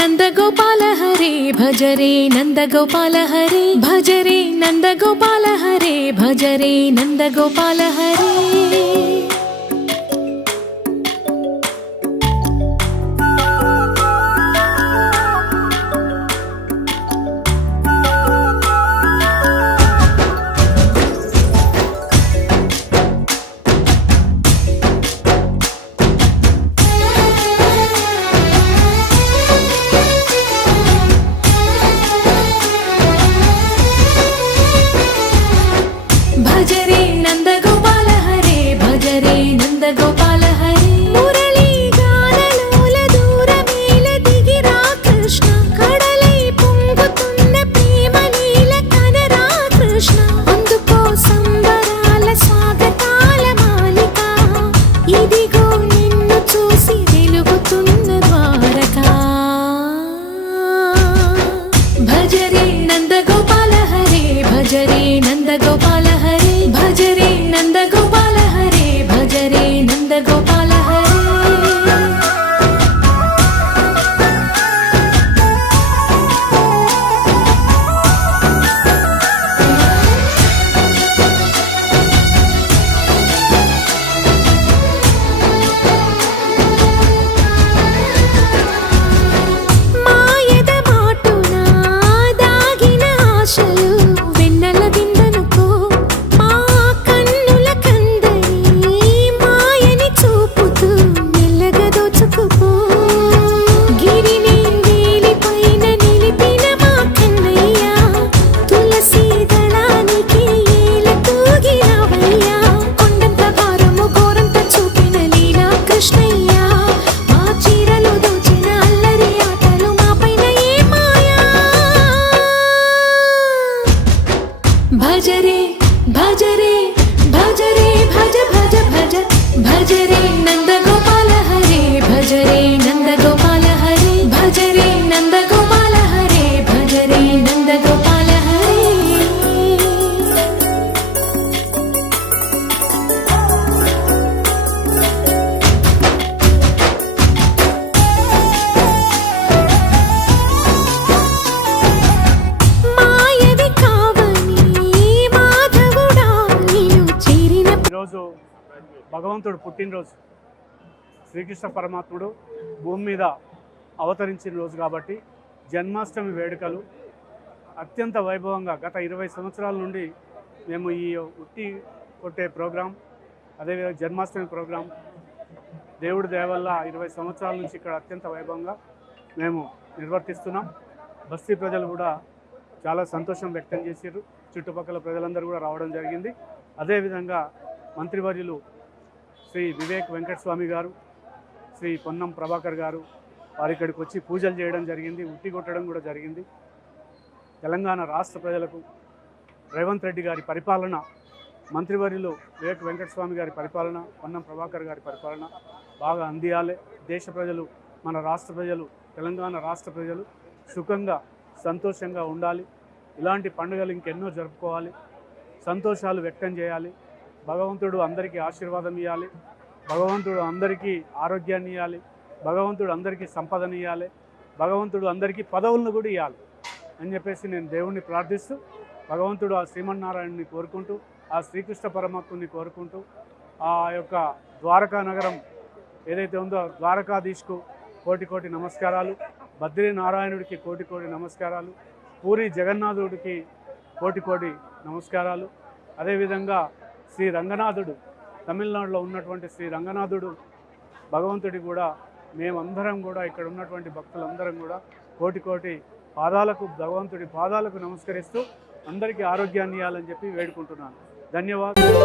नंदगोपाल हरे भज रे नंदगोपाल हरे भज रे नंदगोपाल हरे भज रे नंदगोपाल हरे। भज रे नंदगोपाल हरे भज रे नंदगोपाल हरे। मुरली गानलोल दूरमेल दिगिरा कृष्ण कड़लै పొంగుతున్న ప్రేమ లీల కనరా కృష్ణ। అందుకో సంబరాల స్వాగతాల మాలిక ఇదిగో నిన్ను చూసి వెలుగుతున్న ద్వారకా। భజ రే నందగోపాల హరే భజ రే నందగోపాల हरे भज रे नंदगोपाल हरे भज रे नंदगोपाल हरे। మాయద మాటున దాగిన ఆశలు వెన్నెల విందనుకో మా కన్నుల కందని మాయని చూపుతూ మెల్లగా దోచుకుపో। గిరిని వేలిపైన నిలిపిన మా కన్నయ్య తులసి దళానికి ఏల తూగినవయ్యా। కొండంత భారము గోరంత చూపిన లీలా కృష్ణయ్య మా చీరలు దోచిన అల్లరి ఆటలు మా పైన ఏ మాయా। भज रे भज रे भज रे भज भज भज भज रे नंदगोपाल हरे भज रे नंदगोपाल हरे भज रे नंदगोपाल हरे भज रे नंदगोपाल हरे। మాయవి కావని మాధవుడా నిన్ను చేరిన ఈరోజు భగవంతుడు పుట్టినరోజు, శ్రీకృష్ణ పరమాత్ముడు భూమి మీద అవతరించిన రోజు కాబట్టి జన్మాష్టమి వేడుకలు అత్యంత వైభవంగా గత 20 సంవత్సరాల నుండి మేము ఈ ఉట్టి కొట్టే ప్రోగ్రాం, అదేవిధంగా జన్మాష్టమి ప్రోగ్రాం దేవుడి దయ వల్ల 20 సంవత్సరాల నుంచి ఇక్కడ అత్యంత వైభవంగా మేము నిర్వర్తిస్తున్నాం। బస్తీ ప్రజలు కూడా చాలా సంతోషం వ్యక్తం చేశారు, చుట్టుపక్కల ప్రజలందరూ కూడా రావడం జరిగింది। అదేవిధంగా మంత్రివర్యులు శ్రీ వివేక్ వెంకటస్వామి గారు, శ్రీ పొన్నం ప్రభాకర్ గారు వారి ఇక్కడికి వచ్చి పూజలు చేయడం జరిగింది, ఉట్టి కొట్టడం కూడా జరిగింది। తెలంగాణ రాష్ట్ర ప్రజలకు రేవంత్ రెడ్డి గారి పరిపాలన, మంత్రివర్యులు వివేక్ వెంకటస్వామి గారి పరిపాలన, పొన్నం ప్రభాకర్ గారి పరిపాలన బాగా అందియాలి। దేశ ప్రజలు, మన రాష్ట్ర ప్రజలు, తెలంగాణ రాష్ట్ర ప్రజలు సుఖంగా సంతోషంగా ఉండాలి। ఇలాంటి పండుగలు ఇంకెన్నో జరుపుకోవాలి, సంతోషాలు వ్యక్తం చేయాలి। భగవంతుడు అందరికీ ఆశీర్వాదం ఇవ్వాలి, భగవంతుడు అందరికీ ఆరోగ్యాన్ని ఇవ్వాలి, భగవంతుడు అందరికీ సంపదను ఇవ్వాలి, భగవంతుడు అందరికీ పదవులను కూడా ఇవ్వాలి అని చెప్పేసి నేను దేవుణ్ణి ప్రార్థిస్తూ, భగవంతుడు ఆ శ్రీమన్నారాయణని కోరుకుంటూ, ఆ శ్రీకృష్ణ పరమాత్ముని కోరుకుంటూ, ఆ యొక్క ద్వారకా నగరం ఏదైతే ఉందో ద్వారకాధీష్కు కోటి కోటి నమస్కారాలు, బద్రీ నారాయణుడికి కోటి కోటి నమస్కారాలు, పూరి జగన్నాథుడికి కోటి కోటి నమస్కారాలు। అదేవిధంగా శ్రీ రంగనాథుడు, తమిళనాడులో ఉన్నటువంటి శ్రీ రంగనాథుడు భగవంతుడి కూడా మేమందరం కూడా ఇక్కడ ఉన్నటువంటి భక్తులందరం కూడా కోటి కోటి పాదాలకు, భగవంతుడి పాదాలకు నమస్కరిస్తూ అందరికీ ఆరోగ్యాన్ని ఇవ్వాలని చెప్పి వేడుకుంటున్నాను। ధన్యవాదాలు।